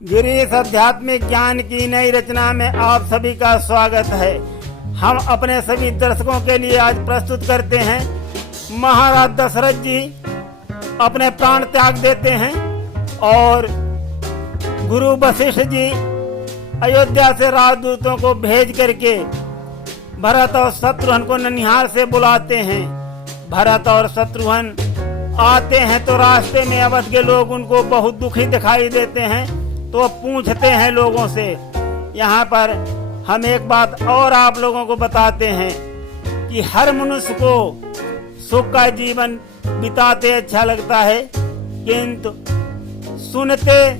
गिरीश आध्यात्मिक ज्ञान की नई रचना में आप सभी का स्वागत है। हम अपने सभी दर्शकों के लिए आज प्रस्तुत करते हैं महाराज दशरथ जी अपने प्राण त्याग देते हैं और गुरु वशिष्ठ जी अयोध्या से राजदूतों को भेज करके भरत और शत्रुघ्न को ननिहाल से बुलाते हैं। भरत और शत्रुघ्न आते हैं तो रास्ते में अवध के लोग उनको बहुत दुखी दिखाई देते हैं, तो पूछते हैं लोगों से। यहाँ पर हम एक बात और आप लोगों को बताते हैं कि हर मनुष्य को सुख का जीवन बिताते अच्छा लगता है, किंतु सुनते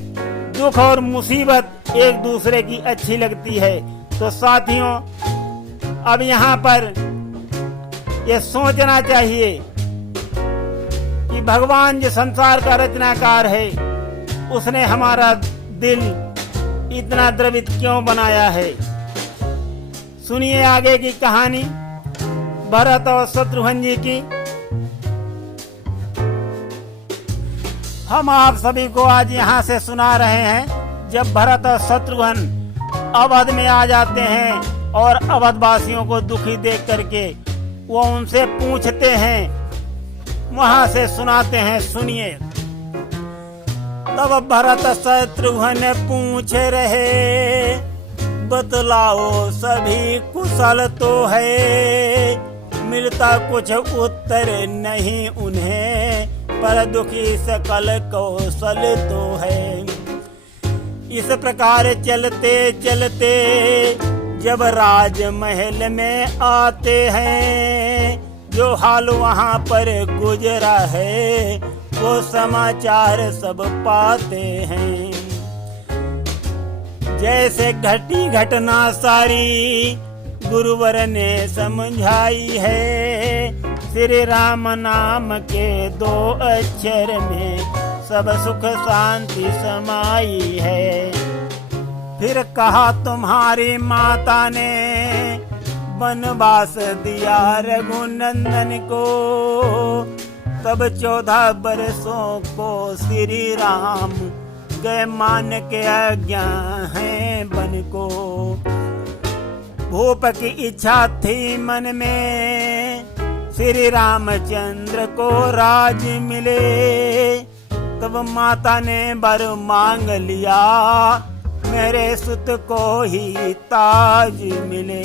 दुख और मुसीबत एक दूसरे की अच्छी लगती है। तो साथियों, अब यहाँ पर ये सोचना चाहिए कि भगवान जो संसार का रचनाकार है, उसने हमारा दिल इतना द्रवित क्यों बनाया है। सुनिए आगे की कहानी भरत और शत्रुघ्न जी की। हम आप सभी को आज यहाँ से सुना रहे हैं जब भरत और शत्रुघ्न अवध में आ जाते हैं और अवधवासियों को दुखी देख करके वो उनसे पूछते हैं, वहां से सुनाते हैं। सुनिए। तब भरत शत्रुघ्न पूछ रहे, बतलाओ सभी कुशल तो है। मिलता कुछ उत्तर नहीं उन्हें, पर दुखी सकल कौशल तो है। इस प्रकार चलते चलते जब राजमहल में आते हैं, जो हाल वहाँ पर गुजरा है वो समाचार सब पाते हैं। जैसे घटी घटना सारी गुरुवर ने समझाई है, श्री राम नाम के 2 अक्षर में सब सुख शांति समाई है। फिर कहा तुम्हारी माता ने वनवास दिया रघुनंदन को, तब 14 बरसों को श्री राम गए मान के आज्ञा है वन को। भूप की इच्छा थी मन में, श्री रामचंद्र को राज मिले। तब माता ने वर मांग लिया, मेरे सुत को ही ताज मिले।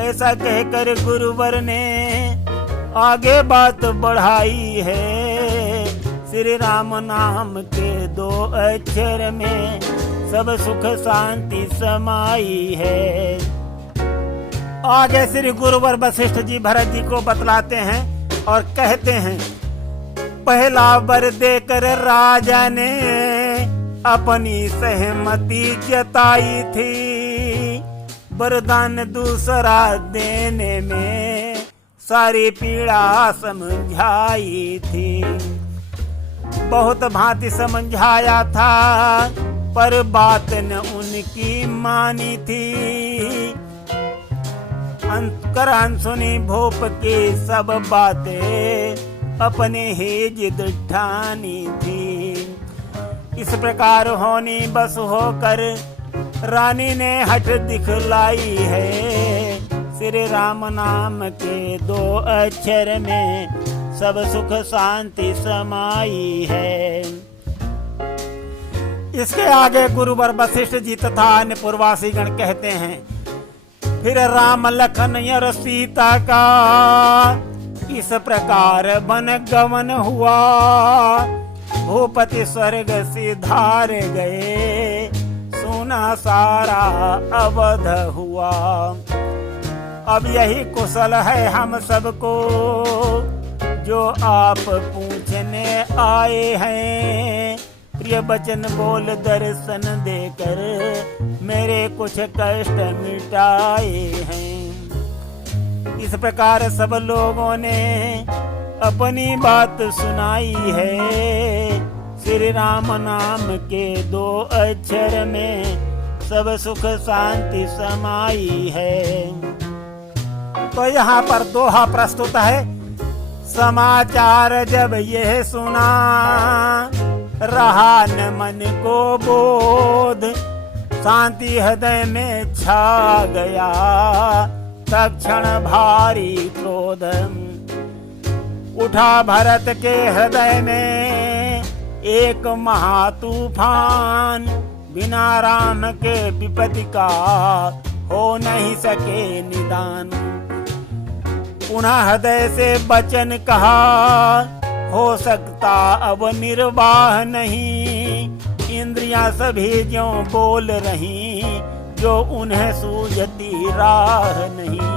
ऐसा कहकर गुरुवर ने आगे बात बढ़ाई है, श्री राम नाम के 2 अक्षर में सब सुख शांति समाई है। आगे श्री गुरुवर वशिष्ठ जी भरत जी को बतलाते हैं और कहते हैं, पहला वर देकर राजा ने अपनी सहमति जताई थी, वरदान दूसरा देने में सारी पीड़ा समझाई थी। बहुत भांति समझाया था पर बात न उनकी मानी थी। अंतर अनसुनी भूप की सब बातें अपने ही जिद ठानी थी। इस प्रकार होनी बस होकर रानी ने हट दिखलाई है, श्री राम नाम के 2 अक्षर में सब सुख शांति समाई है। इसके आगे गुरुवर वशिष्ठ जी तथा अन्य पूर्ववासी गण कहते हैं, फिर राम लखन और सीता का इस प्रकार वन गमन हुआ। भूपति स्वर्ग सिधार गए, सुना सारा अवध हुआ। अब यही कुशल है हम सबको, जो आप पूछने आए हैं। प्रिय वचन बोल दर्शन देकर मेरे कुछ कष्ट मिटाए हैं। इस प्रकार सब लोगों ने अपनी बात सुनाई है, श्री राम नाम के 2 अक्षर में सब सुख शांति समाई है। तो यहाँ पर दोहा प्रस्तुत है। समाचार जब यह सुना रहा न मन को बोध, शांति हृदय में छा गया, तत्क्षण भारी क्रोध। उठा भरत के हृदय में एक महातूफान, बिना राम के विपत्ति का हो नहीं सके निदान। पुनः हृदय से वचन कहा, हो सकता अब निर्वाह नहीं, इंद्रियां सभी ज्यों बोल रही, जो उन्हें सूझती राह नहीं।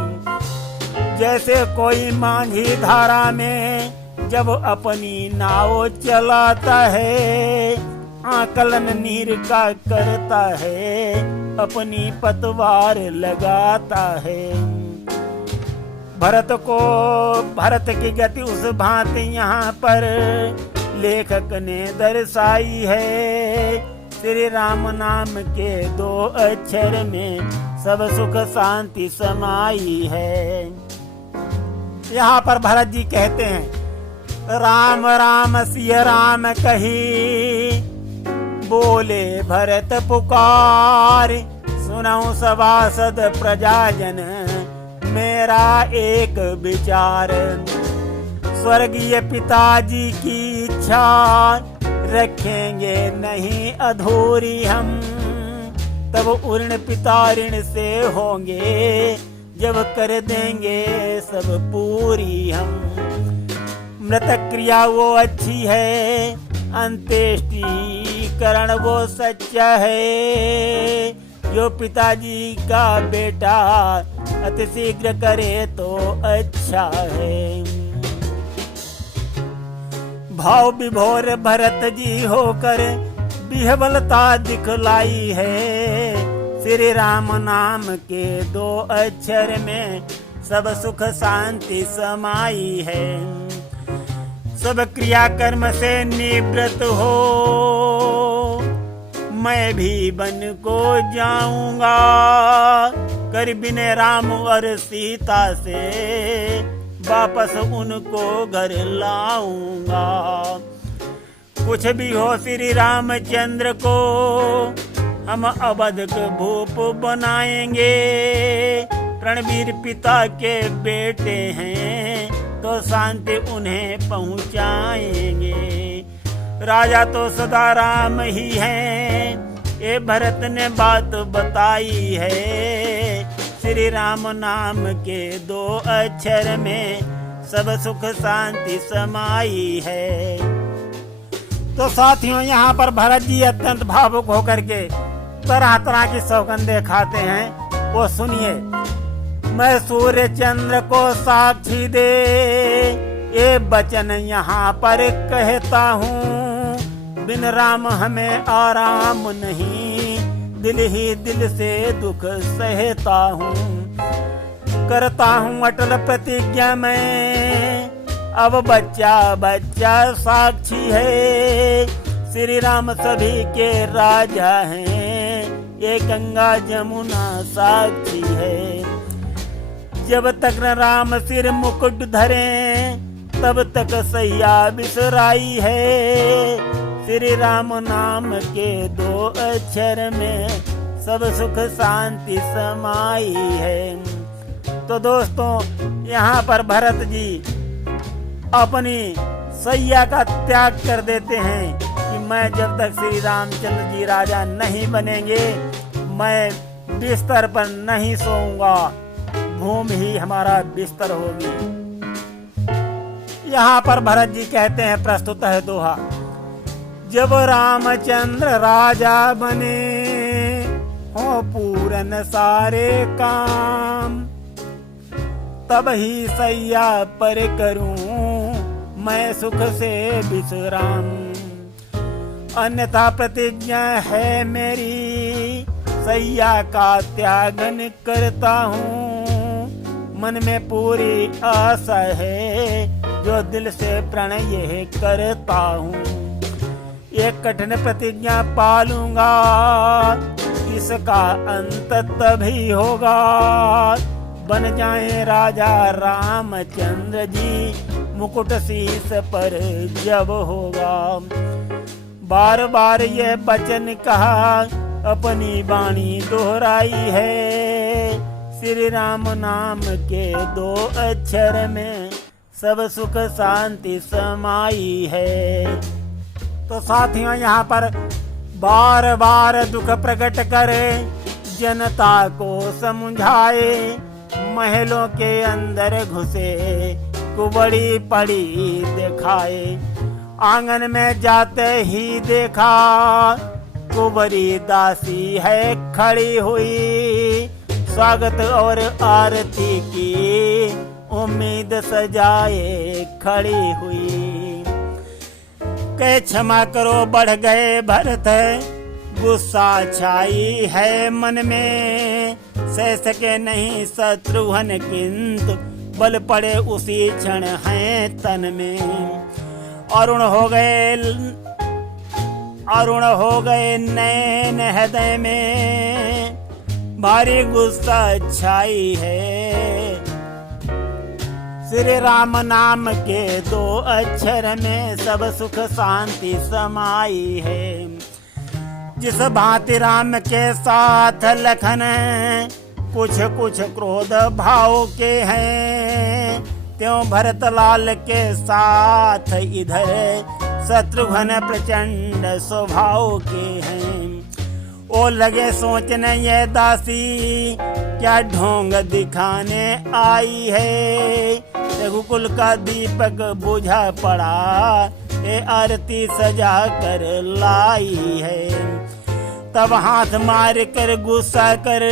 जैसे कोई मांझी धारा में जब अपनी नाव चलाता है, आकलन नीर का करता है, अपनी पतवार लगाता है। भरत की गति उस भांति यहाँ पर लेखक ने दर्शाई है। श्री राम नाम के 2 अक्षर में सब सुख शांति समाई है। यहाँ पर भरत जी कहते हैं, राम राम सिया राम कही, बोले भरत पुकार, सुनाऊं सभासद प्रजाजन, मेरा एक विचार। स्वर्गीय पिताजी की इच्छा रखेंगे नहीं अधूरी हम, तब ऋण पिता ऋण से होंगे, जब कर देंगे सब पूरी हम। मृतक क्रिया वो अच्छी है, अंत्येष्टिकरण वो सच्चा है, जो पिताजी का बेटा अति शीघ्र करे तो अच्छा है। भाव विभोर भरत जी होकर विह्वलता दिखलाई है। श्री राम नाम के 2 अक्षर में सब सुख शांति समाई है। सब क्रिया कर्म से निवृत्त हो, मैं भी वन को जाऊंगा, कर बिने राम और सीता से वापस उनको घर लाऊंगा। कुछ भी हो श्री रामचंद्र को हम अवध को भूप बनाएंगे। रणवीर पिता के बेटे हैं तो शांति उन्हें पहुंचाएंगे। राजा तो सदा राम ही हैं, ये भरत ने बात बताई है। श्री राम नाम के 2 अक्षर में सब सुख शांति समाई है। तो साथियों, यहाँ पर भरत जी अत्यंत भावुक होकर के तरह तरह की सौगंधें खाते हैं। वो सुनिए। मैं सूर्य चंद्र को साक्षी दे, ये वचन यहाँ पर कहता हूँ। बिन राम हमें आराम नहीं, दिल ही दिल से दुख सहता हूँ। करता हूँ अटल प्रतिज्ञा मैं, अब बच्चा बच्चा साक्षी है। श्री राम सभी के राजा हैं, ये गंगा जमुना साक्षी है। जब तक न राम सिर मुकुट धरे, तब तक सैया बिसराई है। श्री राम नाम के 2 अक्षर में सब सुख शांति समाई है। तो दोस्तों, यहाँ पर भरत जी अपनी सैया का त्याग कर देते हैं कि मैं जब तक श्री रामचंद्र जी राजा नहीं बनेंगे, मैं बिस्तर पर नहीं सोऊंगा, भूमि ही हमारा बिस्तर होगी। यहाँ पर भरत जी कहते हैं, प्रस्तुत है दोहा। जब रामचंद्र राजा बने, हो पूरन सारे काम, तब ही सैया पर करूं मैं सुख से विश्राम। अन्यथा प्रतिज्ञा है मेरी, सैया का त्यागन करता हूँ। मन में पूरी आशा है, जो दिल से प्रणय करता हूँ। एक कठिन प्रतिज्ञा पालूंगा, इसका अंत तभी होगा। बन जाए राजा रामचंद्र जी, मुकुट शीश पर जब होगा। बार बार यह वचन कहा, अपनी वाणी दोहराई है। श्री राम नाम के 2 अक्षर में सब सुख शांति समाई है। तो साथियों, यहाँ पर बार बार दुख प्रकट करे, जनता को समझाए, महलों के अंदर घुसे, कुबड़ी पड़ी दिखाए। आंगन में जाते ही देखा, कुबरी दासी है खड़ी हुई, स्वागत और आरती की उम्मीद सजाए खड़ी हुई। कहे क्षमा करो बढ़ गए भरत, गुस्सा छाई है मन में, सह सके नहीं शत्रुघ्न किंतु बल पड़े उसी क्षण है तन में। अरुण हो गए नैन हृदय में, भारी गुस्सा छाई है। श्री राम नाम के 2 अक्षर में सब सुख शांति समाई है। जिस भांति राम के साथ लखन कुछ कुछ क्रोध भाव के हैं, त्यों भरतलाल के साथ इधर शत्रुघ्न प्रचंड स्वभाव के हैं। ओ लगे सोचने ये दासी, क्या ढोंग दिखाने आई है। रघुकुल का दीपक बुझा पड़ा, ये आरती सजा कर लाई है। तब हाथ मार कर गुस्सा कर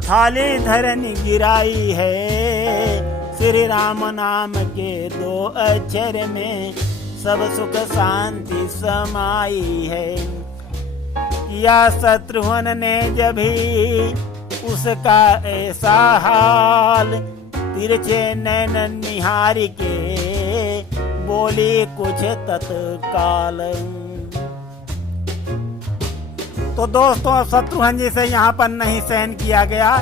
थाली धरन गिराई है। श्री राम नाम के 2 अक्षर में सब सुख शांति समाई है। या शत्रुघ्न ने जब ही उसका ऐसा हाल, तिरछे नैन निहारी के बोली कुछ तत्काल। तो दोस्तों, शत्रुघ्न जी से यहाँ पर नहीं सहन किया गया,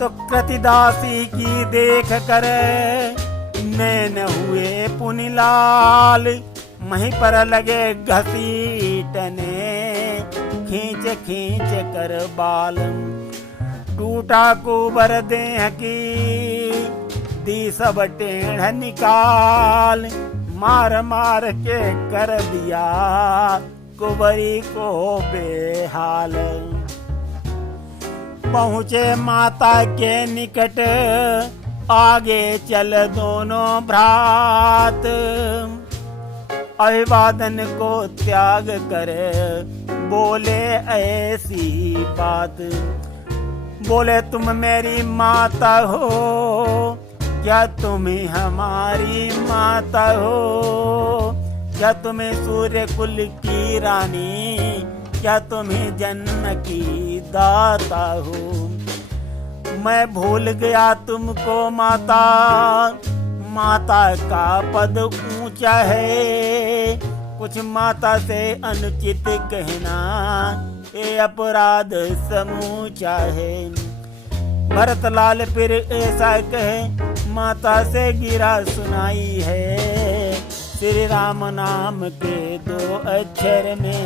तो कृतिदासी की देख कर नैन हुए पुनिलाल। वहीं पर लगे घसीटने, खींच खींच कर बाल। टूटा कुबर देह की दी सब टेढ़ निकाल, मार मार के कर दिया कुबरी को बेहाल। पहुँचे माता के निकट, आगे चल दोनों भ्रात। अभिवादन को त्याग कर बोले ऐसी बात। बोले तुम मेरी माता हो, क्या तुम हमारी माता हो। क्या तुम्हें सूर्य कुल की रानी, क्या तुम्हें जन्म की दाता हो। मैं भूल गया तुमको माता, माता का पद ऊंचा है। कुछ माता से अनुचित कहना, ये अपराध समूचा है। भरतलाल फिर ऐसा कहे, माता से गिरा सुनाई है। श्री राम नाम के 2 अक्षर में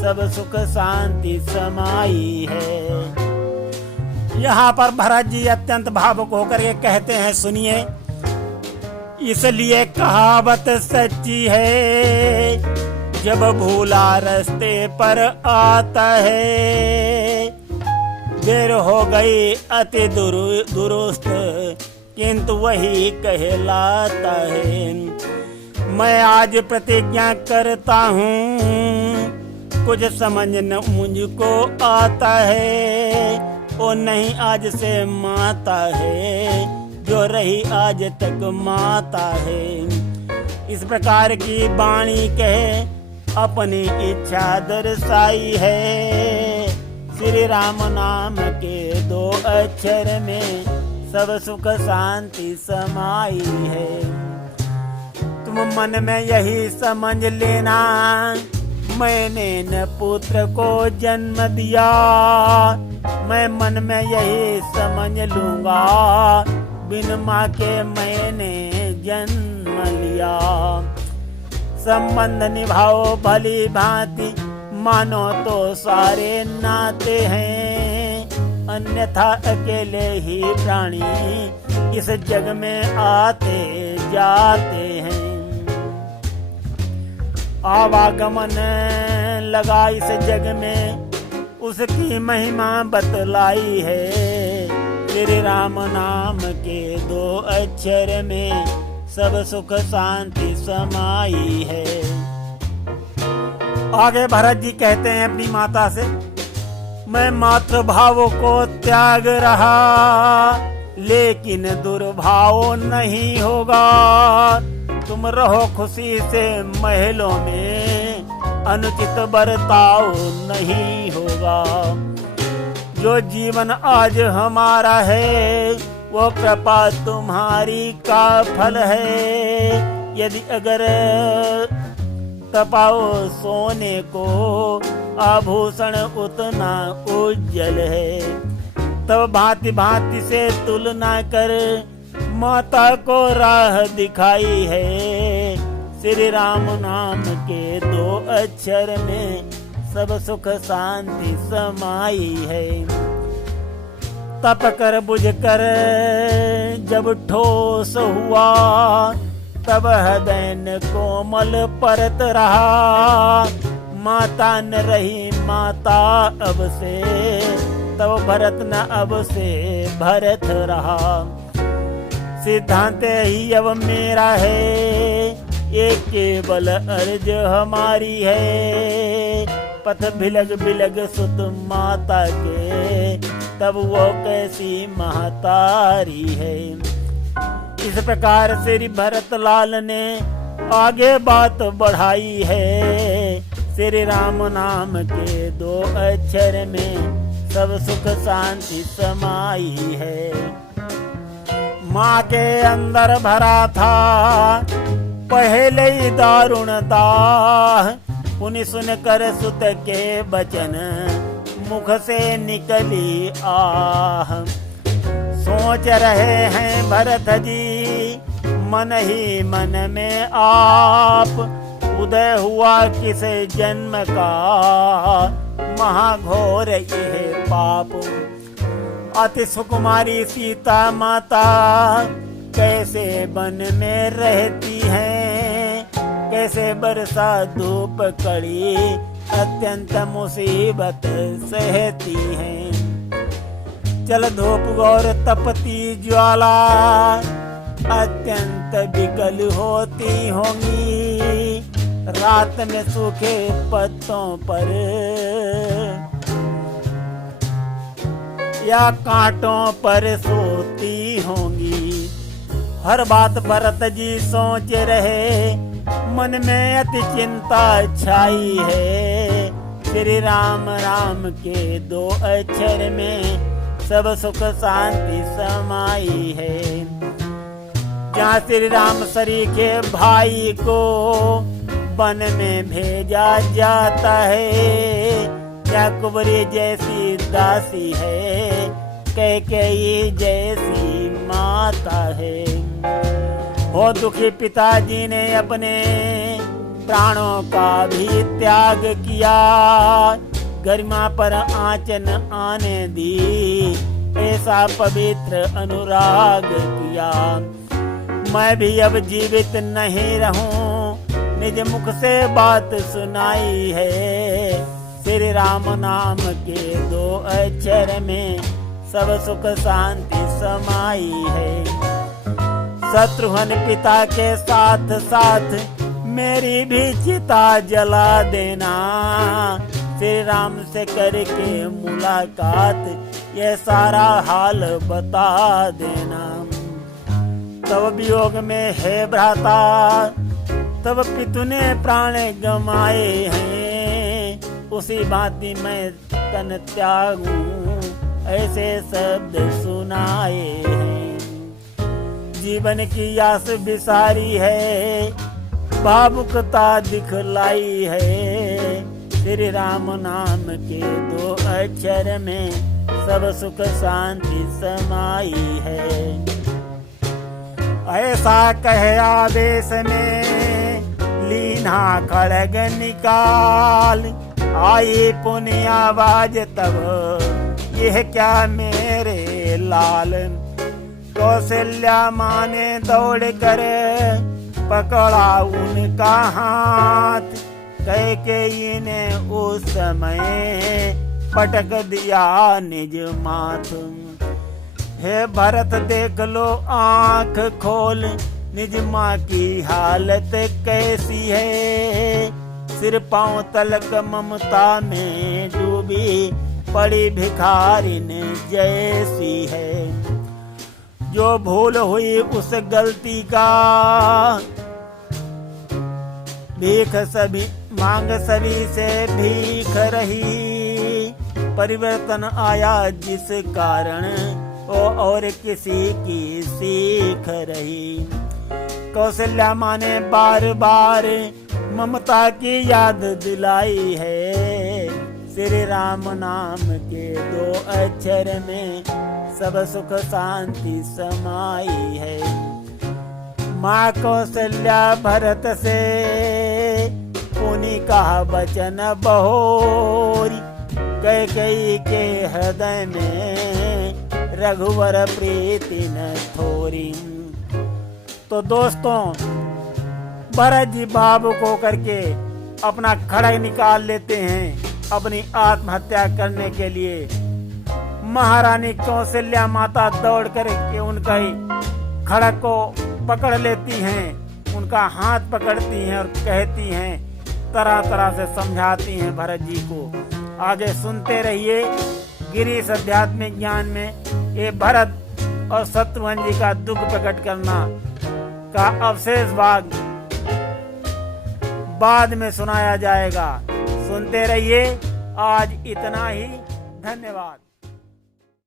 सब सुख शांति समाई है। यहाँ पर भरत जी अत्यंत भावुक होकर के कहते हैं, सुनिए। इसलिए कहावत सच्ची है, जब भूला रास्ते पर आता है। देर हो गई अति दुरुस्त, किंतु वही कहलाता है। मैं आज प्रतिज्ञा करता हूँ, कुछ समझ न मुझको आता है। ओ नहीं आज से माता है, जो रही आज तक माता है। इस प्रकार की वाणी कहे अपनी इच्छा दर्शाई है। श्री राम नाम के 2 अक्षर में सब सुख शांति समाई है। तुम मन में यही समझ लेना, मैंने न पुत्र को जन्म दिया। मैं मन में यही समझ लूंगा, बिन माँ के मैंने जन्म लिया। संबंध निभाओ भली भांति, मानो तो सारे नाते हैं, अन्यथा अकेले ही प्राणी इस जग में आते जाते हैं। आवागमन लगा इस जग में, उसकी महिमा बतलाई है, श्री राम नाम के 2 अक्षर में सब सुख शांति समाई है। आगे भरत जी कहते हैं अपनी माता से, मैं मातृभाव को त्याग रहा, लेकिन दुर्भाव नहीं होगा। तुम रहो खुशी से महलों में, अनुचित बर्ताव नहीं होगा। जो जीवन आज हमारा है, वो कृपा तुम्हारी का फल है। यदि अगर तपाओ सोने को, आभूषण उतना उज्जवल है। तब भांति भांति से तुलना कर, माता को राह दिखाई है, श्री राम नाम के 2 अक्षर में सब सुख शांति समाई है। तप कर बुझ कर जब ठोस हुआ, तब हृदय न कोमल परत रहा। माता न रही माता अब से, तब भरत न अब से भरत रहा। सिद्धांत ही अब मेरा है, ये केवल अर्ज हमारी है। पथ बिलग बिलग सुत माता के, तब वो कैसी महतारी है। इस प्रकार श्री भरत लाल ने आगे बात बढ़ाई है, श्री राम नाम के 2 अक्षर में सब सुख शांति समाई है। माँ के अंदर भरा था पहले ही दारुण दाह, पुनि सुन कर सुत के बचन मुख से निकली आह। सोच रहे हैं भरत जी मन ही मन में आप, उदय हुआ किस जन्म का महाघोर यह पाप। अति सुकुमारी सीता माता कैसे वन में रहती हैं, कैसे बरसा धूप कड़ी अत्यंत मुसीबत सहती हैं। चल धूप और तपती ज्वाला अत्यंत विकल होती होंगी, रात में सूखे पत्तों पर या कांटों पर सोती होंगी। हर बात भरत जी सोच रहे, मन में अति चिंता छाई है। श्री राम राम के 2 अक्षर में सब सुख शांति समाई है। जहाँ श्री राम सरीखे भाई को वन में भेजा जाता है, क्या कुबरी जैसी दासी है, कैकेयी जैसी माता है। हो दुखी पिताजी ने अपने प्राणों का भी त्याग किया, गरिमा पर आँच न आने दी, ऐसा पवित्र अनुराग किया। मैं भी अब जीवित नहीं रहूं, निज मुख से बात सुनाई है। श्री राम नाम के 2 अक्षर में सब सुख शांति समाई है। शत्रुघ्न पिता के साथ साथ मेरी भी चिता जला देना, श्री राम से करके मुलाकात ये सारा हाल बता देना। तब वियोग में है भ्राता, तब पितु ने प्राण गमाए हैं, उसी भांति मैं तन त्यागूं ऐसे शब्द सुनाए हैं। जीवन की आस बिसारी है, भावुकता दिखलाई है, श्री राम नाम के 2 अक्षर में सब सुख शांति समाई है। ऐसा कहे आदेश में लीना खड़ग निकाल, आई पुण्य आवाज तब यह क्या मेरे लाल। कौशल्या माँ ने दौड़ कर पकड़ा उनका हाथ, कैकेयी ने उस समय पटक दिया निज माथ। हे भरत देख लो आंख खोल, निज माँ की हालत कैसी है। सिर पांव तलक ममता में डूबी पड़ी भिखारिन जैसी है। जो भूल हुई उस गलती का भीख सभी मांग सभी से भीख रही। परिवर्तन आया जिस कारण वो और किसी की सीख रही। कौशल्या माँ ने बार बार ममता की याद दिलाई है। श्री राम नाम के 2 अक्षर में सब सुख शांति समाई है। माँ कौशल्या भरत से पुनि कहा वचन बहोरी, कैकेयी के हृदय में रघुवर प्रीति न थोरी। तो दोस्तों, भरत जी भावुक होकर के अपना खड़ग निकाल लेते हैं अपनी आत्महत्या करने के लिए। महारानी कौशल्या माता दौड़ कर के उनका खड़ग को पकड़ लेती हैं, उनका हाथ पकड़ती हैं और कहती हैं, तरह तरह से समझाती हैं भरत जी को। आगे सुनते रहिए गिरीश आध्यात्मिक ज्ञान में ये भरत और शत्रुघ्न जी का दुख प्रकट करना का अवशेष भाग बाद में सुनाया जाएगा। सुनते रहिए। आज इतना ही। धन्यवाद।